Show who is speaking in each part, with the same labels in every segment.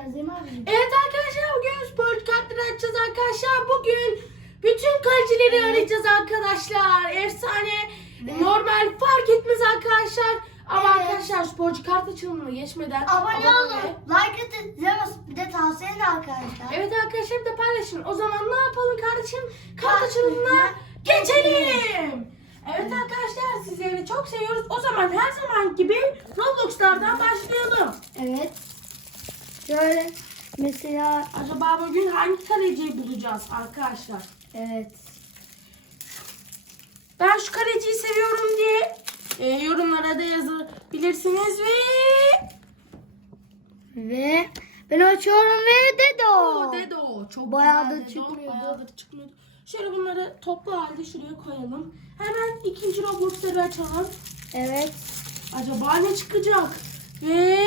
Speaker 1: Evet arkadaşlar, bugün spor kartları açacağız arkadaşlar. Bugün bütün kalecileri arayacağız arkadaşlar. Efsane, normal fark etmez arkadaşlar. Ama arkadaşlar, sporcu kart açılımına geçmeden
Speaker 2: abone olun, like atın, bir de tavsiye edin arkadaşlar.
Speaker 1: Evet arkadaşlar, bir de paylaşın. O zaman ne yapalım kardeşim? Kart açılımına geçelim. Evet arkadaşlar, sizleri çok seviyoruz. O zaman her zaman gibi Roblox'lardan başlayalım.
Speaker 2: Evet. Şöyle mesela
Speaker 1: Acaba bugün hangi kaleciyi bulacağız arkadaşlar?
Speaker 2: evet.
Speaker 1: Ben şu kaleciyi seviyorum diye yorumlara da yazabilirsiniz
Speaker 2: Ve ben açıyorum ve Dedo.
Speaker 1: Dedo çok
Speaker 2: Bayağıdır
Speaker 1: güzel Dedo,
Speaker 2: çıkmıyordu.
Speaker 1: bayağıdır çıkmıyordu. Şöyle bunları toplu halde şuraya koyalım. Hemen ikinci Roblox'ları açalım.
Speaker 2: Evet.
Speaker 1: Acaba ne çıkacak? Ve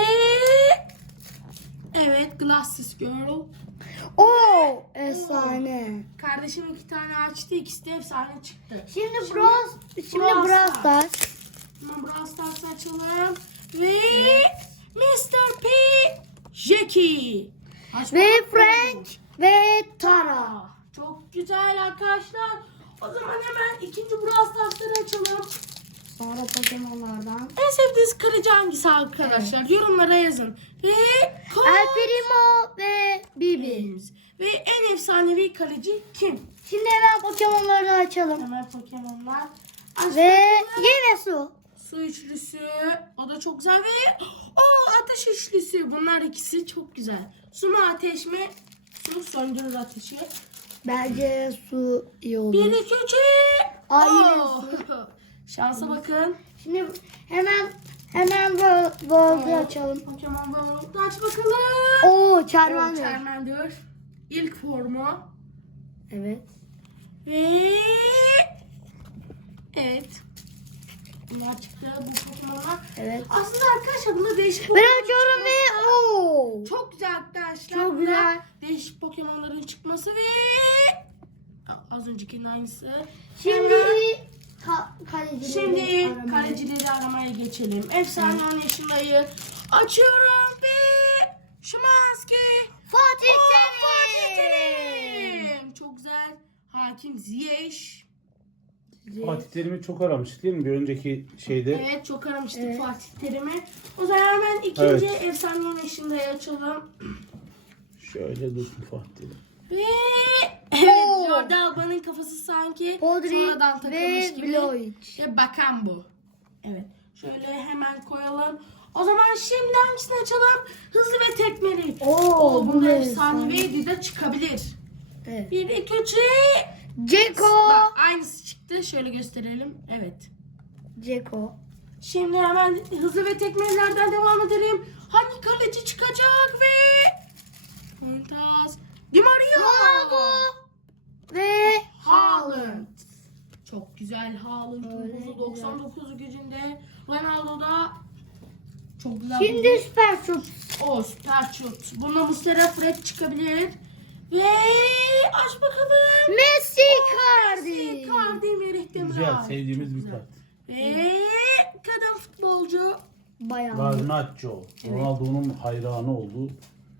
Speaker 1: evet, Glasses Girl.
Speaker 2: Oo, efsane.
Speaker 1: Kardeşim 2 tane açtı, ikisi de efsane çıktı.
Speaker 2: Şimdi Brawl Stars.
Speaker 1: Hemen Brawl Stars'ı açalım. Ve Mr. P. Jackie. Aç
Speaker 2: Ve
Speaker 1: bakalım.
Speaker 2: Frank ve Tara.
Speaker 1: Çok güzel arkadaşlar. O zaman hemen ikinci Brawl Stars'ları açalım.
Speaker 2: Sonra Pokemon'lardan.
Speaker 1: En sevdiğiniz kaleci hangisi arkadaşlar? Yorumlara yazın. Ve
Speaker 2: El Primo ve Bibi.
Speaker 1: Ve en efsanevi kaleci kim?
Speaker 2: Şimdi hemen Pokemon'ları açalım.
Speaker 1: Hemen Pokemon'lar. Aç
Speaker 2: Ve
Speaker 1: bakalım.
Speaker 2: yine su.
Speaker 1: Su üçlüsü. O da çok güzel. Ve o ateş üçlüsü. Bunlar ikisi çok güzel. Su mu ateş mi? Su söndürür ateşi.
Speaker 2: Bence su iyi olur.
Speaker 1: 1, 2, 3.
Speaker 2: Yine
Speaker 1: Şansa bakın.
Speaker 2: Şimdi hemen World'u açalım.
Speaker 1: Pokemon World'u aç bakalım.
Speaker 2: Oo, Charmander.
Speaker 1: Charmander. İlk formu.
Speaker 2: Evet.
Speaker 1: Ve evet. Bunlar çıktı, bu Pokemon'lar.
Speaker 2: Evet.
Speaker 1: Aslında arkadaşlar bunda değişik
Speaker 2: Ben
Speaker 1: Pokemon
Speaker 2: açıyorum ve
Speaker 1: çıkması
Speaker 2: oo.
Speaker 1: çok güzel arkadaşlar.
Speaker 2: Çok
Speaker 1: Bunda
Speaker 2: güzel.
Speaker 1: değişik Pokemon'ların çıkması ve az öncekinin aynısı.
Speaker 2: Şimdi
Speaker 1: Kalecileri aramaya geçelim. Efsane oynayışındayı açıyorum ve Şimanski.
Speaker 2: Fatih
Speaker 1: Fatih
Speaker 2: Terim.
Speaker 1: Terim. Çok güzel. Hakim Ziyech.
Speaker 3: Fatih Terim'i çok aramıştık değil mi? Bir önceki şeyde.
Speaker 1: Evet, çok aramıştık
Speaker 2: Evet.
Speaker 1: Fatih Terim'i. O zaman hemen ikinci efsane oynayışındayı açalım.
Speaker 3: Şöyle dursun Fatih Terim.
Speaker 1: Ve evet,
Speaker 2: Oo.
Speaker 1: Jordi Alba'nın kafası sanki
Speaker 2: Podrick
Speaker 1: sonradan takılmış
Speaker 2: ve
Speaker 1: gibi.
Speaker 2: Bloich.
Speaker 1: Ve bakan bu. Evet. Şöyle hemen koyalım. O zaman şimdi hangisini açalım? Hızlı ve tekmeli.
Speaker 2: Oo, bu
Speaker 1: bunda
Speaker 2: da
Speaker 1: efsanevi de çıkabilir.
Speaker 2: Evet.
Speaker 1: 1, 2, 3.
Speaker 2: Ceko.
Speaker 1: Bak, aynısı çıktı. Şöyle gösterelim. Evet.
Speaker 2: Ceko.
Speaker 1: Şimdi hemen hızlı ve tekmelerden devam edelim. Hangi kaleci çıkacak ve Montas, Di Maria,
Speaker 2: Ronaldo ve
Speaker 1: Haaland. Çok güzel Haaland.
Speaker 2: Öyle
Speaker 1: 99 gücünde. Ronaldo da çok güzel.
Speaker 2: Şimdi süper şut.
Speaker 1: O süper şut. Bunda Muslera, Fred çıkabilir. Ve aç bakalım.
Speaker 2: Messi Icardi.
Speaker 1: Icardi, Merih Demiral.
Speaker 3: Güzel, sevdiğimiz
Speaker 1: Çok
Speaker 3: bir
Speaker 1: güzel.
Speaker 3: kart.
Speaker 1: Ve kadın futbolcu.
Speaker 2: Bayan.
Speaker 3: Garnacho. Ronaldo'nun hayranı oldu.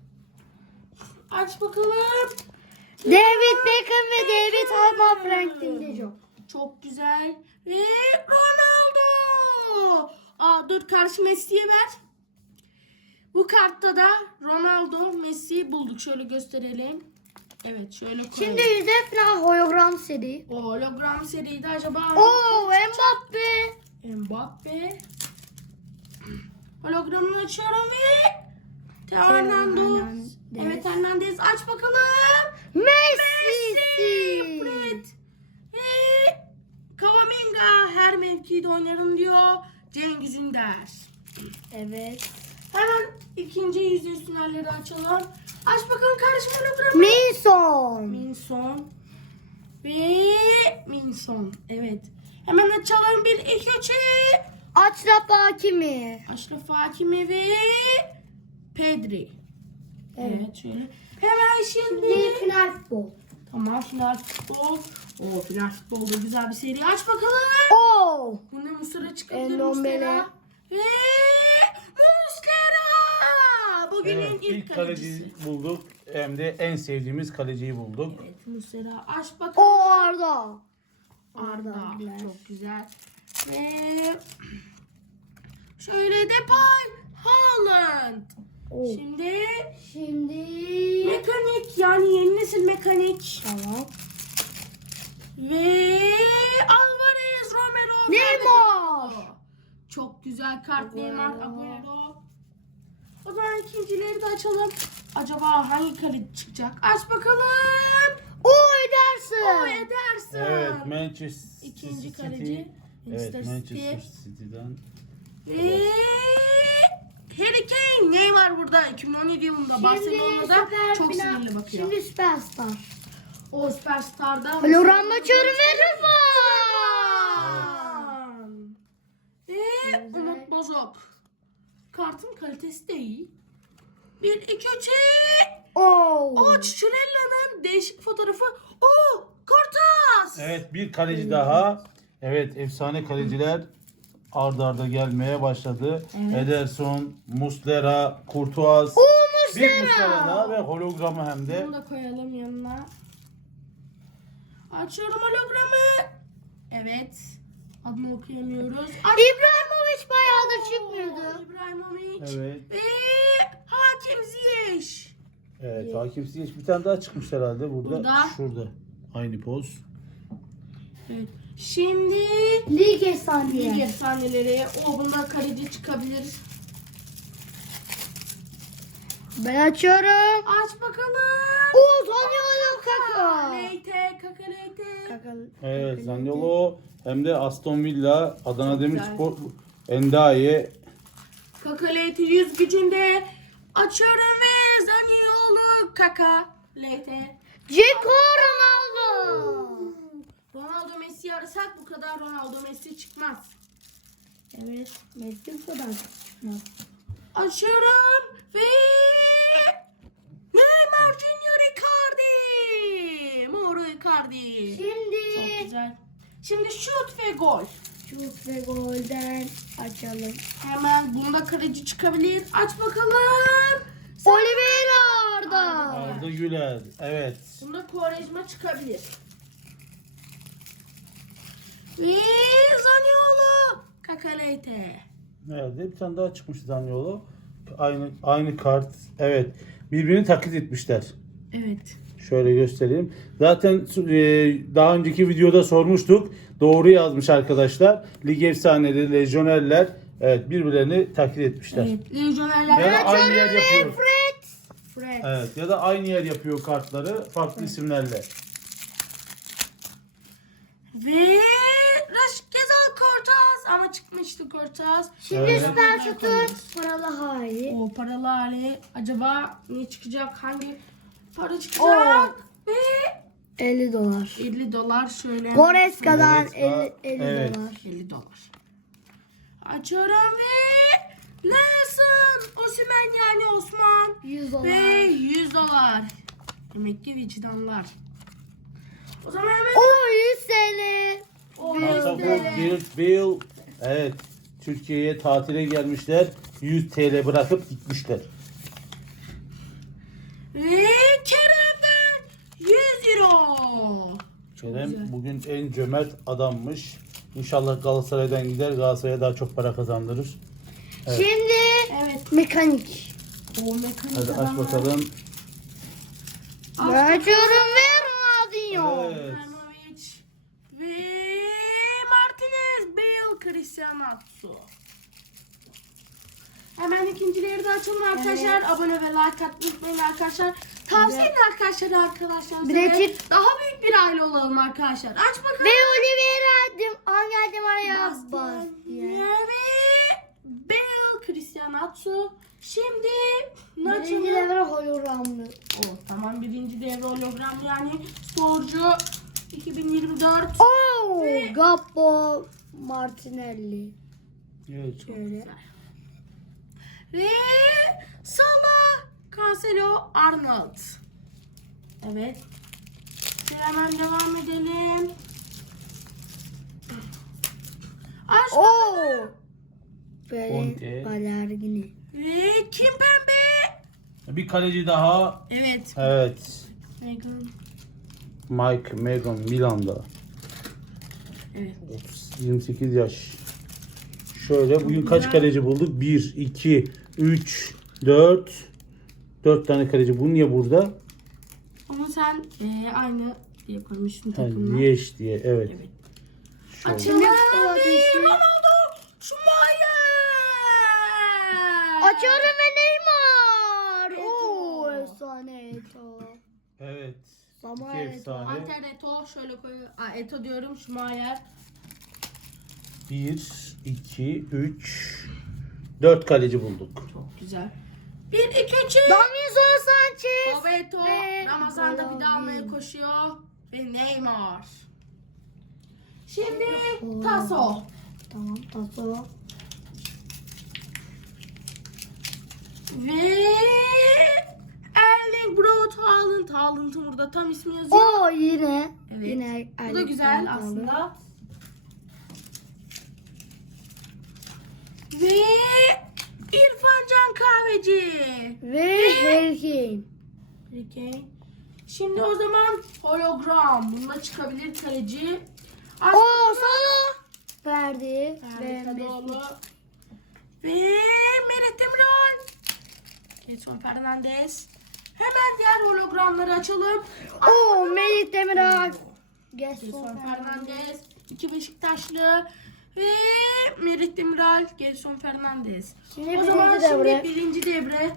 Speaker 1: Aç bakalım.
Speaker 2: David Beckham ve David Alba Franklin de Jong.
Speaker 1: Çok güzel. Ve Ronaldo. Dur, karşı Messi'ye ver. Bu kartta da Ronaldo, Messi'yi bulduk. Şöyle gösterelim. Evet, şöyle koyalım.
Speaker 2: Şimdi yüzde falan hologram seri.
Speaker 1: O hologram seriydi acaba.
Speaker 2: Oo, Mbappe.
Speaker 1: Mbappe. Hologramını açıyorum ve Theo Hernandez.
Speaker 2: Hernandez.
Speaker 1: Evet, Hernandez. Aç bakalım.
Speaker 2: Messi.
Speaker 1: Fred. Ve Kamavinga, her mevkide oynarım diyor Cengiz Ünder.
Speaker 2: Evet.
Speaker 1: Hemen ikinci yüzde üstünlerleri açalım. Aç bakalım kardeşim hologramı.
Speaker 2: Minson.
Speaker 1: Minson. Ve Minson. Evet. Hemen açalım. 1, 2, 3.
Speaker 2: Achraf Hakimi.
Speaker 1: Aşraf Hakimi ve Pedri. Evet, şöyle. Hemen
Speaker 2: Şimdi
Speaker 1: şimdi.
Speaker 2: final futbol.
Speaker 1: Tamam, final futbol. O final futbolda güzel bir seri. Aç bakalım.
Speaker 2: Oo.
Speaker 1: Bunda Muslera çıkabilir.
Speaker 2: Ndombele.
Speaker 1: Muslera. Ve Muslera. Bu bugünün
Speaker 3: Evet,
Speaker 1: ilk
Speaker 3: ilk
Speaker 1: kalecisi.
Speaker 3: kaleciyi bulduk. Hem de en sevdiğimiz kaleciyi bulduk.
Speaker 1: Evet Muslera. Aç bakalım.
Speaker 2: O Arda.
Speaker 1: Arda.
Speaker 2: Güler.
Speaker 1: Çok güzel. Ve şöyle Depay. Haaland.
Speaker 2: O.
Speaker 1: Şimdi
Speaker 2: Şimdi
Speaker 1: mekanik, yani yeni nesil mekanik.
Speaker 2: tamam.
Speaker 1: Ve Alvarez, Romero.
Speaker 2: Neymar.
Speaker 1: Çok güzel kart
Speaker 2: Aguero.
Speaker 1: Neymar, Aguero. O zaman ikincileri de açalım. Acaba hangi kaleci çıkacak? Aç bakalım.
Speaker 2: O Ederson.
Speaker 1: O Ederson.
Speaker 3: Evet, Manchester
Speaker 1: İkinci
Speaker 3: City.
Speaker 1: kaleci.
Speaker 3: Evet,
Speaker 1: Manchester
Speaker 3: Manchester
Speaker 1: City.
Speaker 3: City'den.
Speaker 1: Ve Harry Kane. Ne var burada? 2017 yılında Barcelona'da
Speaker 2: süper
Speaker 1: çok
Speaker 2: final-
Speaker 1: sinirli bakıyor.
Speaker 2: Şimdi süperstar.
Speaker 1: O Süperstar'da.
Speaker 2: Hologram maçıyorum verir mi?
Speaker 1: Ve Umut Bozok. Kartın kalitesi de iyi. 1, 2, 3.
Speaker 2: Oo.
Speaker 1: O Çiçirella'nın değişik fotoğrafı. O Cortez.
Speaker 3: Evet, bir kaleci daha. Evet, efsane kaleciler arda arda gelmeye başladı.
Speaker 1: Evet.
Speaker 3: Ederson, Muslera, Courtois. Bir Muslera daha ve hologramı hem de.
Speaker 1: Bunu da koyalım yanına. Açıyorum hologramı. Evet. Adını okuyamıyoruz.
Speaker 2: İbrahimovic bayağıdır çıkmıyordu.
Speaker 1: İbrahimovic.
Speaker 3: Evet.
Speaker 1: Ve Hakim Ziyech.
Speaker 3: Evet, Hakim Ziyech bir tane daha çıkmış herhalde burada.
Speaker 1: Burada.
Speaker 3: Şurada. Aynı poz.
Speaker 1: Evet. Şimdi
Speaker 2: Lig efsaneleri.
Speaker 1: lig efsaneleri. O bunda kaleci çıkabilir.
Speaker 2: Ben açıyorum.
Speaker 1: Aç bakalım.
Speaker 2: O Zaniolo Kaka.
Speaker 1: Leyte, Kaka Leyte.
Speaker 3: Evet, Zaniolo hem de Aston Villa, Adana
Speaker 1: Çok
Speaker 3: Demirspor, Endaye.
Speaker 1: Kaka Leyte 100 gücünde. Açıyorum ve Zaniolo Kaka Leyte.
Speaker 2: Dzeko Ronaldo.
Speaker 1: Ronaldo Messi'yi arasak bu kadar Ronaldo Messi çıkmaz. Evet.
Speaker 2: Messi bu kadar çıkmaz.
Speaker 1: Açıyorum ve Neymar Junior Icardi. Moro Icardi. Çok
Speaker 2: Şimdi
Speaker 1: güzel. Şimdi şut ve gol.
Speaker 2: şut ve golden açalım.
Speaker 1: Hemen bunda kaleci çıkabilir. Aç bakalım.
Speaker 2: Oliveira Arda.
Speaker 3: Arda Güler. Evet.
Speaker 1: Bunda Quaresma çıkabilir. Ve Zaniolo Kakalete.
Speaker 3: Nerede? Bir tane daha çıkmış Zaniolo. Aynı kart. Evet. Birbirini taklit etmişler.
Speaker 1: Evet.
Speaker 3: Şöyle göstereyim. Zaten daha önceki videoda sormuştuk. Doğru yazmış arkadaşlar. Lig efsaneleri, lejyonerler evet birbirlerini taklit etmişler.
Speaker 1: Evet. Lejyonerler.
Speaker 3: Ya da aynı yer yapıyor.
Speaker 1: Fred.
Speaker 3: Evet. Ya da aynı yer yapıyor kartları farklı isimlerle.
Speaker 1: Ve Gezal Cortez ama çıkmıştı Cortez.
Speaker 2: Şimdi
Speaker 3: Evet.
Speaker 2: süper şutun paralı hali.
Speaker 1: O paralı hali acaba ne çıkacak? Hangi para çıkacak? Ve
Speaker 2: 50 dolar.
Speaker 1: 50 dolar şöyle.
Speaker 2: Goreska'dan
Speaker 3: Goretzka,
Speaker 2: 50
Speaker 3: evet.
Speaker 2: dolar.
Speaker 1: 50 dolar. Açıyorum ve Nelson Osimhen yani Osman
Speaker 2: 100 dolar.
Speaker 1: ve 100 dolar. Demek ki vicdanlar. O zaman hemen
Speaker 2: O 100 TL.
Speaker 1: o
Speaker 3: Masako,
Speaker 1: yüzde-
Speaker 3: Gareth Bale. Evet. Türkiye'ye tatile gelmişler. 100 TL bırakıp gitmişler.
Speaker 1: ve Kerem'den 100 euro.
Speaker 3: Kerem
Speaker 1: güzel.
Speaker 3: bugün en cömert adammış. İnşallah Galatasaray'dan gider. Galatasaray'a daha çok para kazandırır. Evet.
Speaker 2: Şimdi
Speaker 1: Evet.
Speaker 2: mekanik.
Speaker 1: O mekanik
Speaker 3: Hadi aç
Speaker 1: adamlar.
Speaker 3: bakalım.
Speaker 2: Ben açıyorum ve Ronaldinho.
Speaker 3: Evet.
Speaker 1: İbrahimovic ve Martinez, Bale, Cristiano Atsu. Hemen ikincileri de açalım arkadaşlar. Abone ve like atmayı unutmayın arkadaşlar. Tavsiye edin arkadaşlar.
Speaker 2: Bir de
Speaker 1: Daha büyük bir aile olalım arkadaşlar. Aç bakalım.
Speaker 2: Ve Oliveira Angel Di Maria
Speaker 1: Bastian ve Bale, Cristiano Atsu. Şimdi ne
Speaker 2: Birinci
Speaker 1: açalım?
Speaker 2: level hologramlı.
Speaker 1: Tamam birinci devre hologram yani sporcu 2024.
Speaker 2: Oo, Gabbo Martinelli.
Speaker 3: Evet.
Speaker 2: Şöyle.
Speaker 1: Ve Salah, Cancelo, Arnold. Evet. Şimdi hemen devam edelim. Aç
Speaker 2: Oo.
Speaker 3: Conte.
Speaker 2: Balergini.
Speaker 1: ve Kimpembe,
Speaker 3: Bir kaleci daha.
Speaker 1: Evet.
Speaker 3: Evet.
Speaker 1: Megan.
Speaker 3: Megan Milan'da.
Speaker 1: Evet.
Speaker 3: 28 yaş. Şöyle bugün kaç
Speaker 1: güzel.
Speaker 3: kaleci bulduk? 1, 2, 3, 4. 4 tane kaleci. Bu niye burada?
Speaker 1: Ama sen aynı diye koymuşsun
Speaker 3: Ha,
Speaker 1: takımla.
Speaker 3: Liège diye. Evet.
Speaker 1: Evet.
Speaker 3: Şöyle.
Speaker 1: Açalım.
Speaker 2: O ateşi.
Speaker 1: Ronaldo. Schumacher.
Speaker 2: Açıyorum ve Neymar. Oo efsane Eto.
Speaker 3: Evet.
Speaker 2: Samuel
Speaker 3: İki efsane.
Speaker 1: Alter Eto. Şöyle koy. Eto diyorum. Schumacher.
Speaker 3: 1, 2, 3, 4 kaleci bulduk.
Speaker 1: Çok güzel. 1, 2, 3.
Speaker 2: Davinson Sanchez.
Speaker 1: Roberto.
Speaker 2: Ve
Speaker 1: Ramazan'da
Speaker 2: Golovin.
Speaker 1: bir daha almaya koşuyor. Ve Neymar. Şimdi
Speaker 2: Oo.
Speaker 1: Taso.
Speaker 2: Tamam Taso.
Speaker 1: Ve Erling Braut Haaland. Haaland'ın burada tam ismi yazıyor.
Speaker 2: Oo yine.
Speaker 1: Evet.
Speaker 2: Yine
Speaker 1: Bu da güzel aslında. Ve İrfan Can Kahveci.
Speaker 2: Ve Harry Kane.
Speaker 1: Peki. Şimdi o zaman hologram. Bununla çıkabilir kaleci.
Speaker 2: Oo Salah. Verdi. Ve
Speaker 1: Kadıoğlu. Ve Merih Demiral. Gelson Fernandes. Hemen diğer hologramları açalım.
Speaker 2: Oo Melih Demiral.
Speaker 1: Gelson
Speaker 2: Gelson
Speaker 1: Fernandes. 2 Beşiktaşlı. Ve Merih Demiral. Gelson Fernandes.
Speaker 2: Şimdi
Speaker 1: O zaman
Speaker 2: birinci devre.
Speaker 1: şimdi birinci devre.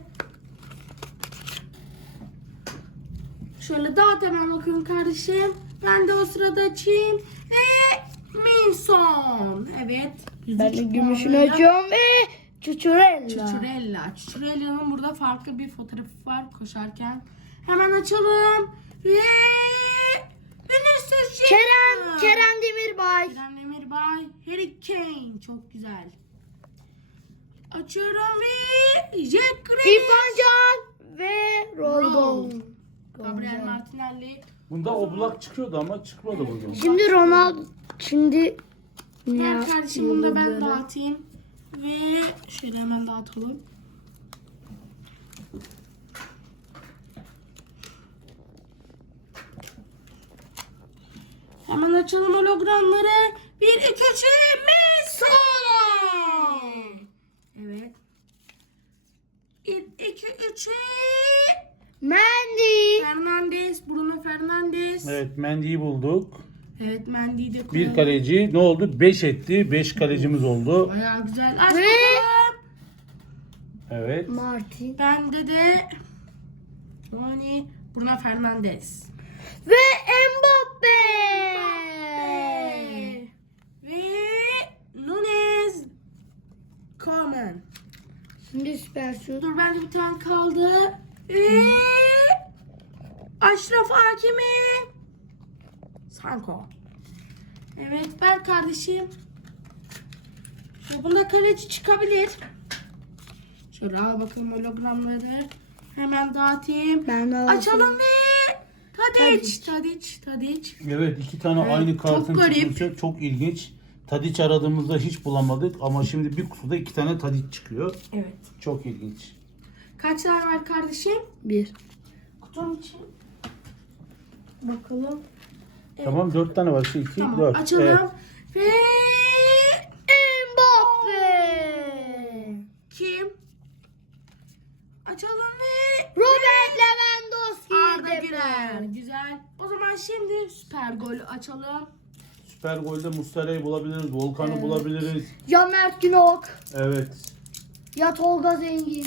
Speaker 1: Şöyle dağıt hemen bakıyorum kardeşim. Ben de o sırada açayım. Ve Minson. Evet.
Speaker 2: Ben de
Speaker 1: 103
Speaker 2: gümüşünü
Speaker 1: puanıyla.
Speaker 2: açıyorum ve Cucurella.
Speaker 1: Cucurella. Cucurella'nın burada farklı bir fotoğrafı var koşarken. Hemen açalım. Ve Vinicius Junior.
Speaker 2: Kerem Demirbay.
Speaker 1: Kerem Demirbay. Harry Kane. Çok güzel. Açıyorum ve Jack Grealish.
Speaker 2: İrfan Can ve Roldo.
Speaker 1: Gabriel Martinelli.
Speaker 3: Bunda Oblak çıkıyordu ama çıkmadı bugün.
Speaker 2: Şimdi Ronaldo. Şimdi
Speaker 1: Diğer kardeşim bunu da ben
Speaker 2: yıldızları.
Speaker 1: dağıtayım. Ve şöyle hemen dağıtalım. Hemen açalım hologramları. 1, 2, 3, Messi! Evet. 1, 2, 3,
Speaker 2: Mendy.
Speaker 1: Fernandes, Bruno Fernandes.
Speaker 3: Evet, Mendy'yi bulduk.
Speaker 1: Evet, Mendy'yi de
Speaker 3: Bir
Speaker 1: koyalım.
Speaker 3: kaleci ne oldu? 5 etti. 5 kalecimiz oldu.
Speaker 1: Bayağı güzel. Aç
Speaker 2: Ve-
Speaker 1: bakalım.
Speaker 3: Evet.
Speaker 2: Martin.
Speaker 1: Bende de yani Bruno Fernandes.
Speaker 2: Ve Mbappe.
Speaker 1: Ve Nunez Coman.
Speaker 2: Şimdi süper şut.
Speaker 1: Dur bende bir tane kaldı. Ve Aşraf Hakimi. Sanko. Evet ver kardeşim. Bunda kaleci çıkabilir. Şöyle al bakalım hologramları. Hemen dağıtayım.
Speaker 2: Ben de
Speaker 1: Açalım ve Tadic.
Speaker 3: Evet, 2 tane
Speaker 1: Evet,
Speaker 3: aynı kartın
Speaker 1: çok garip.
Speaker 3: çıkması çok ilginç. Tadic aradığımızda hiç bulamadık ama şimdi bir kutuda 2 tane Tadic çıkıyor.
Speaker 1: Evet.
Speaker 3: Çok ilginç.
Speaker 1: Kaç tane var kardeşim?
Speaker 2: Bir.
Speaker 1: Kutum için. Bakalım.
Speaker 3: Tamam, 4 tane var. 2,
Speaker 1: Tamam
Speaker 3: 4.
Speaker 1: açalım.
Speaker 3: Evet.
Speaker 1: Ve
Speaker 2: Mbappe.
Speaker 1: kim? Açalım ve
Speaker 2: Robert Lewandowski.
Speaker 1: Arda Güler. Güzel. O zaman şimdi süper gol açalım.
Speaker 3: Süper Gol'de Muslera'yı bulabiliriz. Volkan'ı bulabiliriz.
Speaker 2: Ya Mert Günok.
Speaker 3: Evet.
Speaker 2: Ya Tolga Zengin.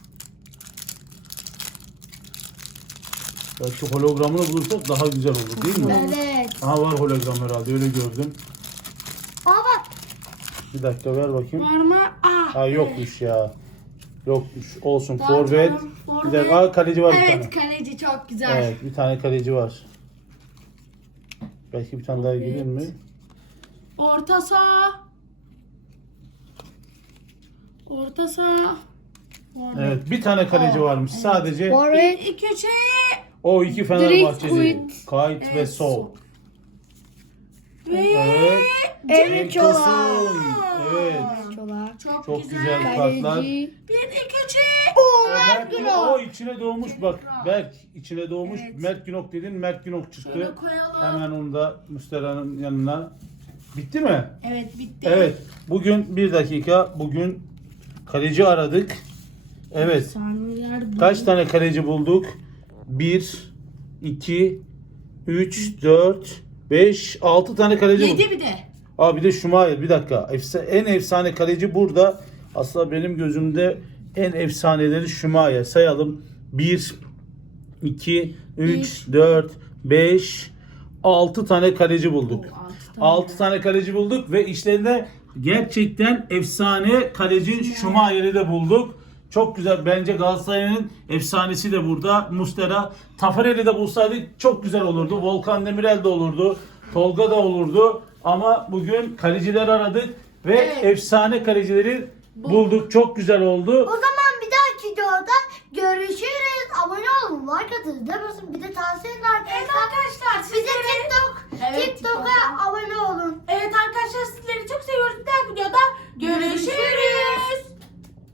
Speaker 3: Belki hologramını bulursak daha güzel olur değil mi?
Speaker 2: Evet.
Speaker 3: Aha, var hologram herhalde, öyle gördüm.
Speaker 2: Ama
Speaker 3: Bir dakika ver bakayım.
Speaker 1: Var mı? Aa.
Speaker 3: Ha, yokmuş ya. Yokmuş. Olsun.
Speaker 1: Dağıtalım.
Speaker 3: Forvet. Bir dakika. Aa, kaleci var bir tane.
Speaker 1: Evet kaleci çok güzel.
Speaker 3: Evet, bir tane kaleci var. Belki bir tane daha gelir mi?
Speaker 1: Orta saha. Orta saha.
Speaker 3: Evet, bir tane kaleci varmış. Sadece
Speaker 2: Forvet.
Speaker 1: 2 3
Speaker 3: o iki Fenerbahçeli.
Speaker 2: Kuyt.
Speaker 3: Kayıt ve
Speaker 1: Evet,
Speaker 3: Sol.
Speaker 1: Ve
Speaker 3: Evet.
Speaker 2: Evet
Speaker 3: Tosun.
Speaker 2: Çolak.
Speaker 3: Evet.
Speaker 2: Çolak.
Speaker 1: çok,
Speaker 3: Çok
Speaker 1: güzel.
Speaker 3: güzel. Kartlar.
Speaker 2: Kaleci.
Speaker 1: 1 2 3
Speaker 2: Oo,
Speaker 3: Mert
Speaker 2: Mert Günok.
Speaker 3: O içine doğmuş bak.
Speaker 1: Günok.
Speaker 3: Berk içine doğmuş.
Speaker 1: Evet.
Speaker 3: Mert Günok dedin. Mert Günok
Speaker 1: Şöyle
Speaker 3: çıktı.
Speaker 1: koyalım.
Speaker 3: Hemen onu da Mustera'nın yanına. Bitti mi?
Speaker 1: Evet bitti.
Speaker 3: Evet. Bugün bir dakika. Bugün kaleci aradık. Evet.
Speaker 1: Saniyeler bu.
Speaker 3: Kaç tane kaleci bulduk? 1, 2, 3, 4, 5, 6 tane kaleci bulduk.
Speaker 1: 7 bir de.
Speaker 3: Aa bir de Schumacher bir dakika. En efsane kaleci burada. Aslında benim gözümde en efsaneleri Schumacher. Sayalım. 1, 2, 3, 4, 5, 6 tane kaleci bulduk. 6 tane kaleci bulduk ve işlerinde gerçekten efsane kaleci Schumacher'i de bulduk. Çok güzel. Bence Galatasaray'ın efsanesi de burada. Muslera. Tafarel'i de bulsaydık çok güzel olurdu. Volkan Demirel de olurdu. Tolga da olurdu. Ama bugün kaleciler aradık ve
Speaker 1: Evet.
Speaker 3: efsane kalecileri bulduk. Çok güzel oldu.
Speaker 2: O zaman bir dahaki videoda görüşürüz. Abone olun, like atın. Demesin bir de tavsiye edin
Speaker 1: Evet
Speaker 2: arkadaşlar.
Speaker 1: arkadaşlar
Speaker 2: Bize
Speaker 1: sizlere
Speaker 2: TikTok